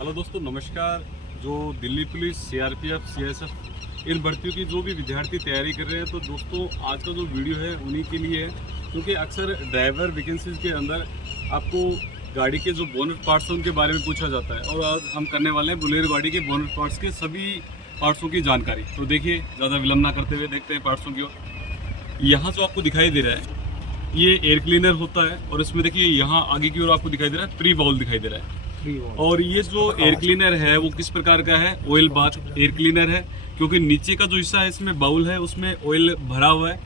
Hello दोस्तों, नमस्कार। जो दिल्ली पुलिस, सीआरपीएफ, सीएसएफ इन भर्तियों की जो भी विद्यार्थी तैयारी कर रहे हैं, तो दोस्तों आज का जो वीडियो है उन्हीं के लिए है। क्योंकि अक्सर ड्राइवर वैकेंसीज के अंदर आपको गाड़ी के जो बोनट पार्ट्स हैं उनके बारे में पूछा जाता है, और आज हम करने वाले हैं बोलेरो गाड़ी के बोनट पार्ट्स के सभी पार्ट्सों की जानकारी। तो देखिए, ज़्यादा विलम्ब ना करते हुए देखते हैं पार्ट्सों की ओर। यहाँ जो आपको दिखाई दे रहा है ये एयर क्लीनर होता है, और इसमें देखिए यहाँ आगे की ओर आपको दिखाई दे रहा है प्री बाउल दिखाई दे रहा है। और ये जो एयर क्लीनर है वो किस प्रकार का है? ऑयल बाथ एयर क्लीनर है, क्योंकि नीचे का जो हिस्सा है इसमें बाउल है, उसमें ऑयल भरा हुआ है।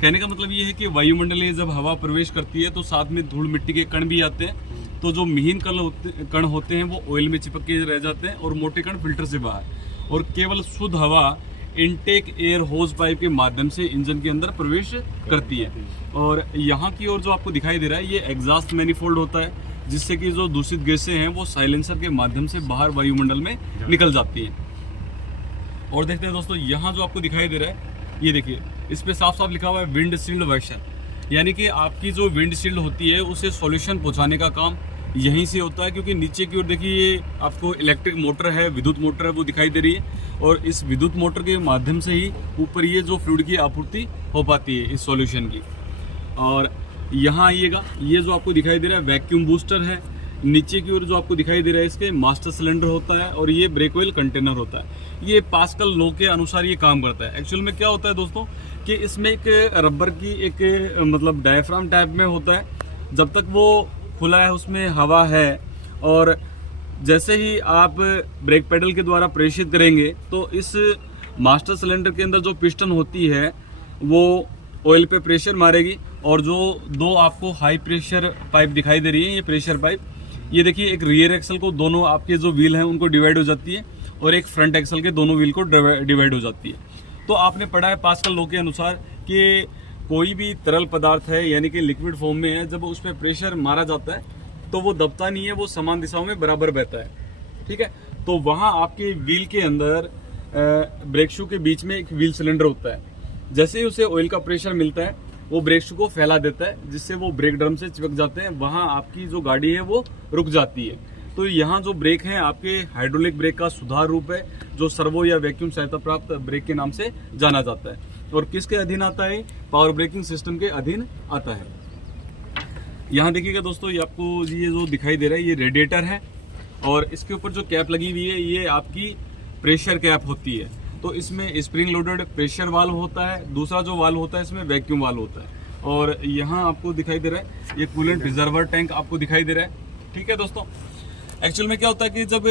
कहने का मतलब ये है कि वायुमंडल में जब हवा प्रवेश करती है तो साथ में धूल मिट्टी के कण भी आते हैं, तो जो महीन कण होते हैं वो ऑयल में चिपक के रह जाते हैं और मोटे कण फिल्टर से बाहर, और केवल शुद्ध हवा इनटेक एयर होज पाइप के माध्यम से इंजन के अंदर प्रवेश करती है। और यहाँ की ओर जो आपको दिखाई दे रहा है ये एग्जॉस्ट मैनिफोल्ड होता है, जिससे कि जो दूषित गैसें हैं वो साइलेंसर के माध्यम से बाहर वायुमंडल में निकल जाती हैं। और देखते हैं दोस्तों, यहाँ जो आपको दिखाई दे रहा है ये देखिए, इस पे साफ साफ लिखा हुआ है विंड शील्ड वॉशर, यानी कि आपकी जो विंड शील्ड होती है उसे सॉल्यूशन पहुंचाने का काम यहीं से होता है। क्योंकि नीचे की ओर देखिए ये आपको इलेक्ट्रिक मोटर है, विद्युत मोटर है, वो दिखाई दे रही है, और इस विद्युत मोटर के माध्यम से ही ऊपर ये जो फ्लूइड की आपूर्ति हो पाती है इस सॉल्यूशन की। और यहाँ आइएगा, ये जो आपको दिखाई दे रहा है वैक्यूम बूस्टर है। नीचे की ओर जो आपको दिखाई दे रहा है इसके मास्टर सिलेंडर होता है, और ये ब्रेक ऑयल कंटेनर होता है। ये पास्कल लॉ के अनुसार ये काम करता है। एक्चुअल में क्या होता है दोस्तों कि इसमें एक रबर की एक मतलब डायफ्राम टाइप में होता है। जब तक वो खुला है उसमें हवा है, और जैसे ही आप ब्रेक पेडल के द्वारा प्रेषित करेंगे तो इस मास्टर सिलेंडर के अंदर जो पिस्टन होती है वो ऑयल पे प्रेशर मारेगी, और जो दो आपको हाई प्रेशर पाइप दिखाई दे रही है ये प्रेशर पाइप, ये देखिए एक रियर एक्सल को दोनों आपके जो व्हील हैं उनको डिवाइड हो जाती है, और एक फ्रंट एक्सल के दोनों व्हील को डिवाइड हो जाती है। तो आपने पढ़ा है पास्कल लॉ के अनुसार कि कोई भी तरल पदार्थ है यानी कि लिक्विड फॉर्म में है, जब उसमें प्रेशर मारा जाता है तो वो दबता नहीं है, वो समान दिशाओं में बराबर बहता है। ठीक है, तो वहाँ आपके व्हील के अंदर ब्रेक शू के बीच में एक व्हील सिलेंडर होता है। जैसे ही उसे ऑयल का प्रेशर मिलता है वो ब्रेक शू को फैला देता है, जिससे वो ब्रेक ड्रम से चिपक जाते हैं। वहाँ आपकी जो गाड़ी है वो रुक जाती है। तो यहाँ जो ब्रेक है आपके हाइड्रोलिक ब्रेक का सुधार रूप है, जो सर्वो या वैक्यूम सहायता प्राप्त ब्रेक के नाम से जाना जाता है। और किसके अधीन आता है? पावर ब्रेकिंग सिस्टम के अधीन आता है। यहाँ देखिएगा दोस्तों, ये आपको ये जो दिखाई दे रहा है ये रेडिएटर है, और इसके ऊपर जो कैप लगी हुई है ये आपकी प्रेशर कैप होती है। तो इसमें स्प्रिंग लोडेड प्रेशर वाल्व होता है, दूसरा जो वाल्व होता है इसमें वैक्यूम वाल्व होता है। और यहाँ आपको दिखाई दे रहा है ये कूलेंट रिजर्वर टैंक आपको दिखाई दे रहा है। ठीक है दोस्तों, एक्चुअल में क्या होता है कि जब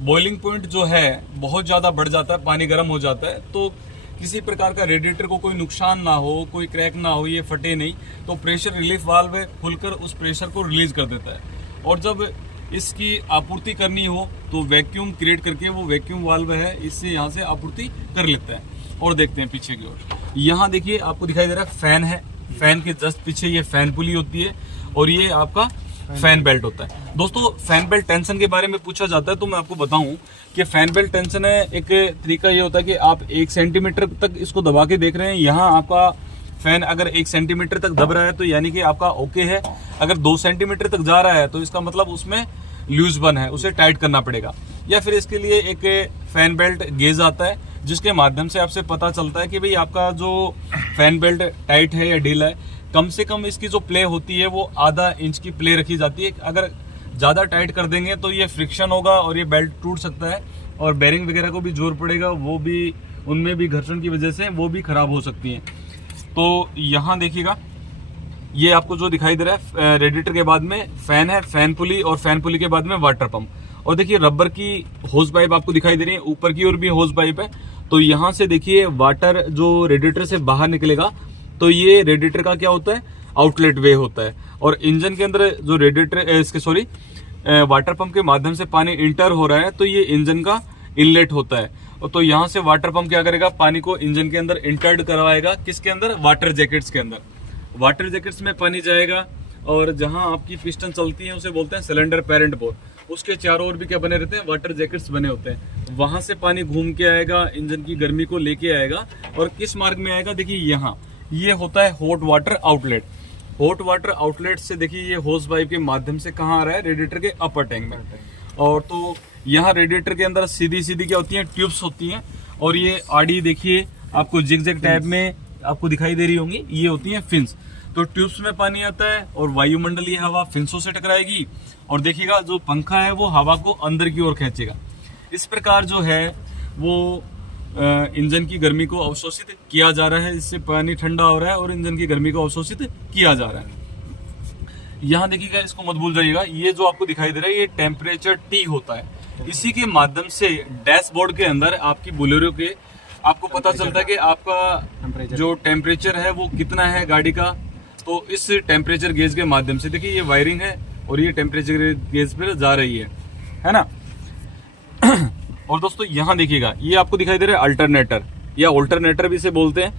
बॉइलिंग पॉइंट जो है बहुत ज़्यादा बढ़ जाता है, पानी गर्म हो जाता है, तो किसी प्रकार का रेडिएटर को कोई नुकसान ना हो, कोई क्रैक ना हो, ये फटे नहीं, तो प्रेशर रिलीफ वाल्व खुलकर उस प्रेशर को रिलीज कर देता है। और जब इसकी आपूर्ति करनी हो तो वैक्यूम क्रिएट करके वो वैक्यूम वाल्व है इससे यहाँ से आपूर्ति कर लेता है। और देखते हैं पीछे की ओर, यहाँ देखिए आपको दिखाई दे रहा है फैन है। फैन के जस्ट पीछे ये फैन पुली होती है, और ये आपका फैन बेल्ट होता है। दोस्तों, फैन बेल्ट टेंशन के बारे में पूछा जाता है, तो मैं आपको बताऊं कि फैन बेल्ट टेंशन है एक तरीका ये होता है कि आप 1 सेंटीमीटर तक इसको दबा के देख रहे हैं। यहाँ आपका फैन अगर 1 सेंटीमीटर तक दब रहा है तो यानी कि आपका ओके है। अगर 2 सेंटीमीटर तक जा रहा है तो इसका मतलब उसमें लूज बन है, उसे टाइट करना पड़ेगा। या फिर इसके लिए एक फैन बेल्ट गेज आता है, जिसके माध्यम से आपसे पता चलता है कि भाई आपका जो फैन बेल्ट टाइट है या ढीला है। कम से कम इसकी जो प्ले होती है वो आधा इंच की प्ले रखी जाती है। अगर ज़्यादा टाइट कर देंगे तो ये फ्रिक्शन होगा और ये बेल्ट टूट सकता है, और बेरिंग वगैरह को भी जोर पड़ेगा, वो भी उनमें भी घर्षण की वजह से वो भी खराब हो सकती हैं। तो यहाँ देखिएगा, ये आपको जो दिखाई दे रहा है रेडिएटर के बाद में फैन है, फैन पुली, और फैन पुली के बाद में वाटर पंप। और देखिए रबर की होज पाइप आपको दिखाई दे रही है, ऊपर की ओर भी होज पाइप है। तो यहाँ से देखिए वाटर जो रेडिएटर से बाहर निकलेगा, तो ये रेडिएटर का क्या होता है? आउटलेट वे होता है। और इंजन के अंदर जो रेडिएटर वाटर पंप के माध्यम से पानी इंटर हो रहा है, तो ये इंजन का इनलेट होता है। और तो यहाँ से वाटर पंप क्या करेगा? पानी को इंजन के अंदर इंटर्ड करवाएगा। किसके अंदर? वाटर जैकेट्स के अंदर। वाटर जैकेट्स में पानी जाएगा, और जहां आपकी पिस्टन चलती है उसे बोलते हैं सिलेंडर पेरेंट बोर। उसके चारों ओर भी क्या बने रहते हैं? वाटर जैकेट्स बने होते हैं। वहां से पानी घूम के आएगा, इंजन की गर्मी को लेके आएगा, और किस मार्ग में आएगा? देखिए यहाँ ये होता है hot water outlet. Hot water outlet से देखिए ये होज पाइप के माध्यम से कहाँ आ रहा है? रेडिएटर के अपर टैंक में। और तो यहाँ रेडिएटर के अंदर सीधी सीधी क्या होती हैं, ट्यूब्स होती हैं, और ये आड़ी देखिए आपको जिगजैग टाइप में आपको दिखाई दे रही होंगी, ये होती हैं फिन्स। तो ट्यूब्स में पानी आता है और वायुमंडलीय हवा फिन्सों से टकराएगी, और देखिएगा जो पंखा है वो हवा को अंदर की ओर खींचेगा। इस प्रकार जो है वो इंजन की गर्मी को अवशोषित किया जा रहा है, इससे पानी ठंडा हो रहा है और इंजन की गर्मी को अवशोषित किया जा रहा है। यहाँ देखिएगा, इसको मत भूल जाइएगा, ये जो आपको दिखाई दे रहा है ये टेम्परेचर टी होता है। इसी के माध्यम से डैशबोर्ड के अंदर आपकी बोलेरो के आपको पता चलता है कि आपका जो टेम्परेचर है वो कितना है गाड़ी का। तो इस टेम्परेचर गेज के माध्यम से देखिए ये वायरिंग है और ये टेम्परेचर गेज पर जा रही है ना। और दोस्तों यहाँ देखिएगा, ये आपको दिखाई दे रहा है अल्टरनेटर या ऑल्टरनेटर भी इसे बोलते हैं,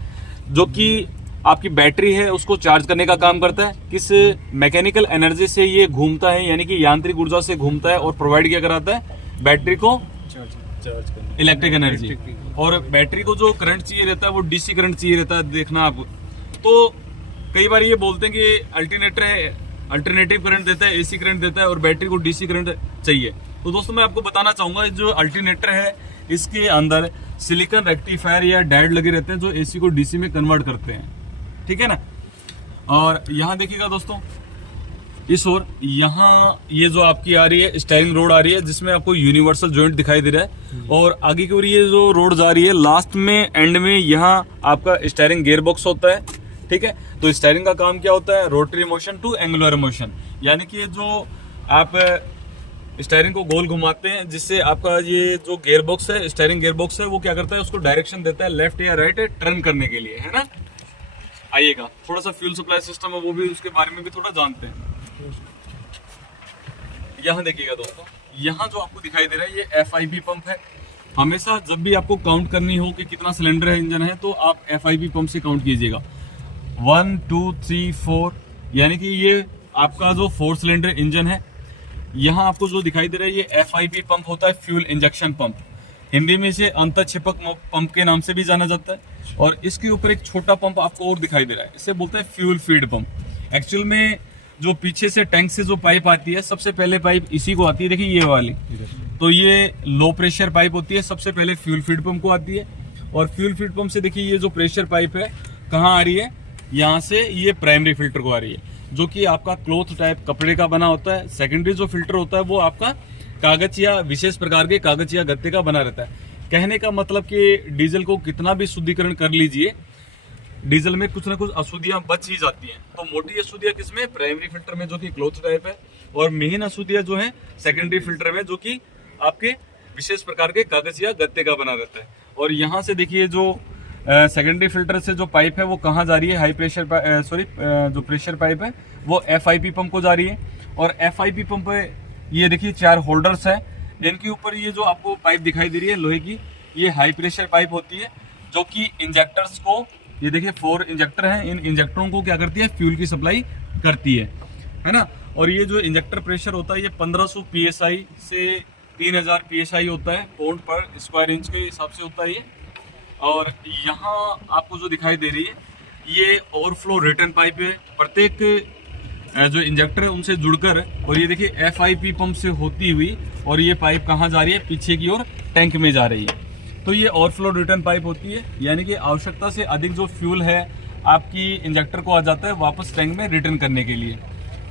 जो कि आपकी बैटरी है उसको चार्ज करने का काम करता है। किस मैकेनिकल एनर्जी से ये घूमता है, यानी कि यांत्रिक ऊर्जा से घूमता है, और प्रोवाइड क्या कराता है, बैटरी को चार्ज इलेक्ट्रिक एनर्जी। और बैटरी को जो करंट चाहिए रहता है वो डीसी करंट चाहिए रहता है, देखना आप। तो कई बार ये बोलते हैं कि अल्टरनेटर है, अल्टरनेटिव करंट देता है, एसी करंट देता है, और बैटरी को डीसी करंट चाहिए। तो दोस्तों मैं आपको बताना चाहूंगा, जो अल्टरनेटर है इसके अंदर सिलिकॉन रेक्टिफायर या डायोड लगे रहते हैं जो एसी को डीसी में कन्वर्ट करते हैं, ठीक है ना। और यहाँ देखिएगा दोस्तों, इस ओर यहाँ ये जो आपकी आ रही है स्टीयरिंग रोड आ रही है, जिसमें आपको यूनिवर्सल जॉइंट दिखाई दे रहा है, और आगे की ओर ये जो रोड जा रही है लास्ट में एंड में यहाँ आपका स्टीयरिंग गियर बॉक्स होता है, ठीक है। तो स्टीयरिंग का काम क्या होता है, rotary motion to angular motion, यानी कि जो आप स्टीयरिंग को गोल घुमाते हैं, जिससे आपका ये जो गियर बॉक्स है, स्टीयरिंग गियर बॉक्स है, वो क्या करता है, उसको डायरेक्शन देता है लेफ्ट या राइट टर्न करने के लिए, है ना। आइएगा, थोड़ा सा फ्यूल सप्लाई सिस्टम है वो भी, उसके बारे में भी थोड़ा जानते हैं। यहाँ देखिएगा दोस्तों, यहाँ जो आपको दिखाई दे रहा है ये FIP पंप है। हमेशा जब भी आपको काउंट करनी हो कि कितना सिलेंडर है इंजन है, तो आप FIP पंप से काउंट कीजिएगा, 1 2 3 4, यानी कि ये आपका जो 4 सिलेंडर इंजन है। यहाँ आपको जो दिखाई दे रहा है ये FIP पंप होता है, फ्यूल इंजेक्शन पंप। हिंदी में इसे अंतःक्षेपक पंप के नाम से भी जाना जाता है। और इसके ऊपर एक छोटा पंप आपको और दिखाई दे रहा है, इसे बोलते हैं फ्यूल फीड पंप। एक्चुअल में जो पीछे से टैंक से जो पाइप आती है, सबसे पहले पाइप इसी को आती है, देखिए ये वाली, तो ये लो प्रेशर पाइप होती है, सबसे पहले फ्यूल फीड पंप को आती है। और फ्यूल फीड पंप से देखिए ये जो प्रेशर पाइप है कहाँ आ रही है, यहाँ से ये प्राइमरी फिल्टर को आ रही है, जो कि आपका क्लॉथ टाइप कपड़े का बना होता है। सेकेंडरी जो फिल्टर होता है वो आपका कागज या विशेष प्रकार के कागज या गत्ते का बना रहता है। कहने का मतलब कि डीजल को कितना भी शुद्धिकरण कर लीजिए, डीजल में कुछ ना कुछ अशुद्धियां बच ही जाती हैं। तो मोटी अशुद्धियां किसमें, प्राइमरी फिल्टर में जो कि क्लॉथ टाइप है, और महीन अशुद्धियां जो है सेकेंडरी फिल्टर में, जो कि आपके विशेष प्रकार के कागज या गत्ते का बना रहता है। और यहाँ से देखिए जो सेकेंडरी फिल्टर से जो पाइप है वो कहाँ जा रही है, हाई प्रेशर जो प्रेशर पाइप है वो FIP पंप को जा रही है। और FIP पंप ये देखिए 4 होल्डर्स है, इनके ऊपर ये जो आपको पाइप दिखाई दे रही है लोहे की, ये हाई प्रेशर पाइप होती है, जो कि इंजेक्टर्स को, ये देखिए 4 इंजेक्टर हैं, इन इंजेक्टरों को क्या करती है, फ्यूल की सप्लाई करती है ना। और ये जो इंजेक्टर प्रेशर होता है ये 1500 PSI से 3000 PSI होता है, पाउंड पर स्क्वायर इंच के हिसाब से होता है ये। और यहाँ आपको जो दिखाई दे रही है ये ओवरफ्लो रिटर्न पाइप है, प्रत्येक जो इंजेक्टर है उनसे जुड़कर, और ये देखिए FIP पंप से होती हुई, और ये पाइप कहाँ जा रही है, पीछे की ओर टैंक में जा रही है। तो ये ओवरफ्लो रिटर्न पाइप होती है, यानी कि आवश्यकता से अधिक जो फ्यूल है आपकी इंजेक्टर को आ जाता है वापस टैंक में रिटर्न करने के लिए।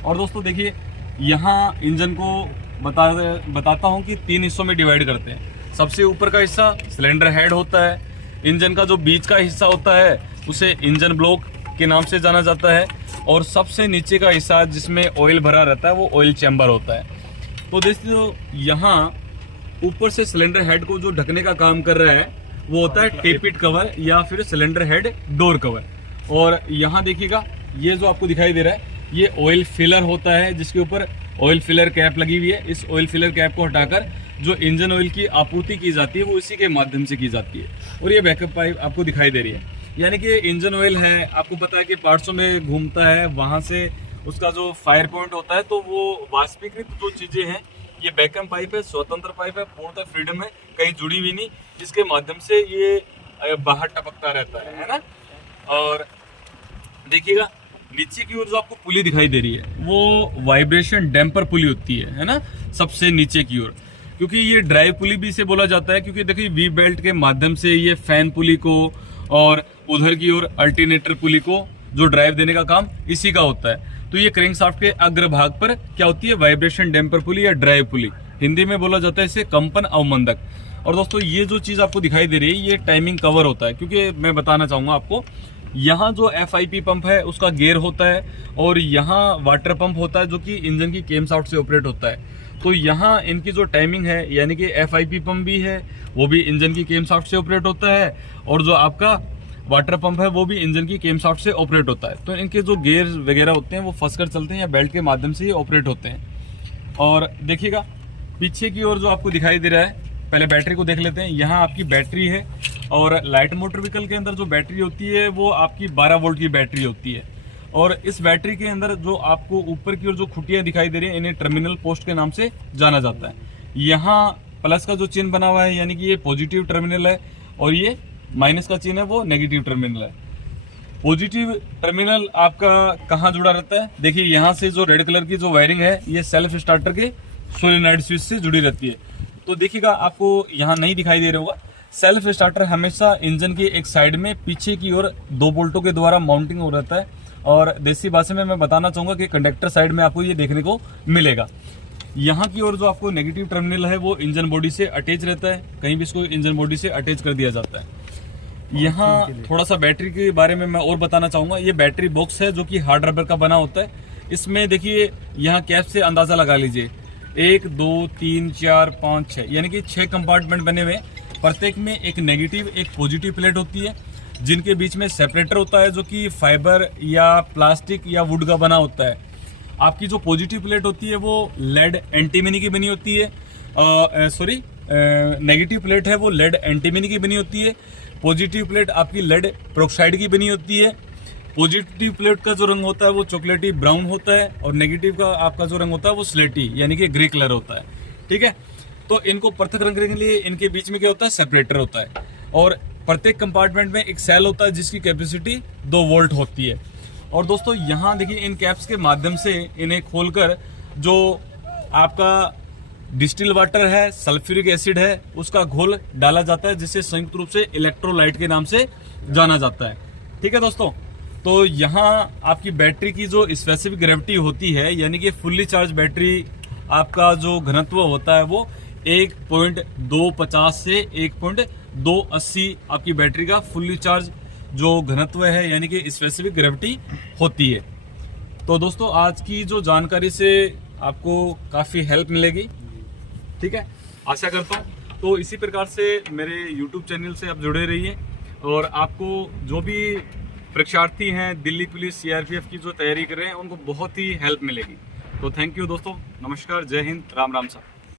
और दोस्तों देखिए यहाँ इंजन को बताता हूँ कि 3 हिस्सों में डिवाइड करते हैं। सबसे ऊपर का हिस्सा सिलेंडर हेड होता है, इंजन का जो बीच का हिस्सा होता है उसे इंजन ब्लॉक के नाम से जाना जाता है, और सबसे नीचे का हिस्सा जिसमें ऑयल भरा रहता है वो ऑयल चैम्बर होता है। तो दोस्तों यहाँ ऊपर से सिलेंडर हेड को जो ढकने का काम कर रहा है वो होता है टेपिट कवर या फिर सिलेंडर हेड डोर कवर। और यहाँ देखिएगा ये जो आपको दिखाई दे रहा है ये ऑयल फिलर होता है, जिसके ऊपर ऑयल फिलर कैप लगी हुई है। इस ऑयल फिलर कैप को हटाकर जो इंजन ऑयल की आपूर्ति की जाती है वो इसी के माध्यम से की जाती है। और ये बैकअप पाइप आपको दिखाई दे रही है, यानी कि इंजन ऑयल है, आपको पता है कि पार्ट्सों में घूमता है, वहां से उसका जो फायर पॉइंट होता है, तो वो वाष्पीकृत जो चीजें हैं, ये बैकअप पाइप है, स्वतंत्र पाइप है, पूर्णतः फ्रीडम है, कहीं जुड़ी हुई नहीं, इसके माध्यम से ये बाहर टपकता रहता है ना। और देखिएगा नीचे की ओर जो आपको पुली दिखाई दे रही है वो वाइब्रेशन डैम्पर पुली होती है ना, सबसे नीचे की ओर। क्योंकि ये ड्राइव पुली भी इसे बोला जाता है, क्योंकि देखिए वी बेल्ट के माध्यम से ये फैन पुली को और उधर की ओर अल्टरनेटर पुली को जो ड्राइव देने का काम इसी का होता है। तो ये क्रैंकशाफ्ट के अग्रभाग पर क्या होती है, वाइब्रेशन डैम्पर पुली या ड्राइव पुली, हिंदी में बोला जाता है इसे कंपन अवमंदक। और दोस्तों ये जो चीज आपको दिखाई दे रही है ये टाइमिंग कवर होता है, क्योंकि मैं बताना चाहूंगा आपको, यहाँ जो FIP पंप है उसका गियर होता है और यहाँ वाटर पंप होता है जो कि इंजन की केमशाफ्ट से ऑपरेट होता है। तो यहाँ इनकी जो टाइमिंग है, यानी कि FIP पंप भी है वो भी इंजन की केमशाफ्ट से ऑपरेट होता है, और जो आपका वाटर पंप है वो भी इंजन की केमशाफ्ट से ऑपरेट होता है। तो इनके जो गियर वगैरह होते हैं वो फंसकर चलते हैं या बेल्ट के माध्यम से ही ऑपरेट होते हैं। और देखिएगा पीछे की ओर जो आपको दिखाई दे रहा है, पहले बैटरी को देख लेते हैं। यहाँ आपकी बैटरी है, और लाइट मोटर व्हीकल के अंदर जो बैटरी होती है वो आपकी 12 वोल्ट की बैटरी होती है। और इस बैटरी के अंदर जो आपको ऊपर की ओर जो खुटियां दिखाई दे रही है इन्हें टर्मिनल पोस्ट के नाम से जाना जाता है। यहाँ प्लस का जो चिन्ह बना हुआ है यानी कि ये पॉजिटिव टर्मिनल है, और ये माइनस का चिन्ह है वो नेगेटिव टर्मिनल है। पॉजिटिव टर्मिनल आपका कहाँ जुड़ा रहता है, देखिए यहाँ से जो रेड कलर की जो वायरिंग है ये सेल्फ स्टार्टर के सोलेनॉइड स्विच से जुड़ी रहती है। तो देखिएगा आपको यहाँ नहीं दिखाई दे रहा होगा, सेल्फ स्टार्टर हमेशा इंजन के एक साइड में पीछे की ओर 2 बोल्टों के द्वारा माउंटिंग हो रहता है। और देसी भाषा में मैं बताना चाहूंगा कि कंडक्टर साइड में आपको ये देखने को मिलेगा। यहाँ की ओर जो आपको नेगेटिव टर्मिनल है वो इंजन बॉडी से अटैच रहता है, कहीं भी इसको इंजन बॉडी से अटैच कर दिया जाता है। यहाँ थोड़ा सा बैटरी के बारे में मैं और बताना चाहूंगा। ये बैटरी बॉक्स है जो कि हार्ड रबर का बना होता है। इसमें देखिए यहाँ कैप से अंदाजा लगा लीजिए, 1 2 3 4 5 6 यानी कि 6 कंपार्टमेंट बने हुए। प्रत्येक में एक नेगेटिव एक पॉजिटिव प्लेट होती है, जिनके बीच में सेपरेटर होता है जो कि फाइबर या प्लास्टिक या वुड का बना होता है। आपकी जो पॉजिटिव प्लेट होती है वो लेड एंटीमनी की बनी होती है, नेगेटिव प्लेट है वो लेड एंटीमनी की बनी होती है। पॉजिटिव प्लेट आपकी लेड पेरोक्साइड की बनी होती है। पॉजिटिव प्लेट का जो रंग होता है वो चॉकलेटी ब्राउन होता है, और नेगेटिव का आपका जो रंग होता है वो स्लेटी यानी कि ग्रे कलर होता है। ठीक है, तो इनको पृथक रखने के लिए इनके बीच में क्या होता है, सेपरेटर होता है। और प्रत्येक कंपार्टमेंट में एक सेल होता है जिसकी कैपेसिटी 2 वोल्ट होती है। और दोस्तों यहाँ देखिए इन कैप्स के माध्यम से इन्हें खोलकर जो आपका डिस्टिल वाटर है, सल्फ्यूरिक एसिड है, उसका घोल डाला जाता है, जिसे संयुक्त रूप से इलेक्ट्रोलाइट के नाम से जाना जाता है। ठीक है दोस्तों, तो यहाँ आपकी बैटरी की जो स्पेसिफिक ग्रेविटी होती है, यानी कि फुल्ली चार्ज बैटरी आपका जो घनत्व होता है वो 1.250 से 1.280 आपकी बैटरी का फुल्ली चार्ज जो घनत्व है यानी कि स्पेसिफिक ग्रेविटी होती है। तो दोस्तों आज की जो जानकारी से आपको काफ़ी हेल्प मिलेगी। ठीक है, आशा करता हूँ। तो इसी प्रकार से मेरे YouTube चैनल से आप जुड़े रहिए, और आपको जो भी परीक्षार्थी हैं दिल्ली पुलिस CRPF की जो तैयारी कर रहे हैं उनको बहुत ही हेल्प मिलेगी। तो थैंक यू दोस्तों, नमस्कार, जय हिंद, राम राम साहब।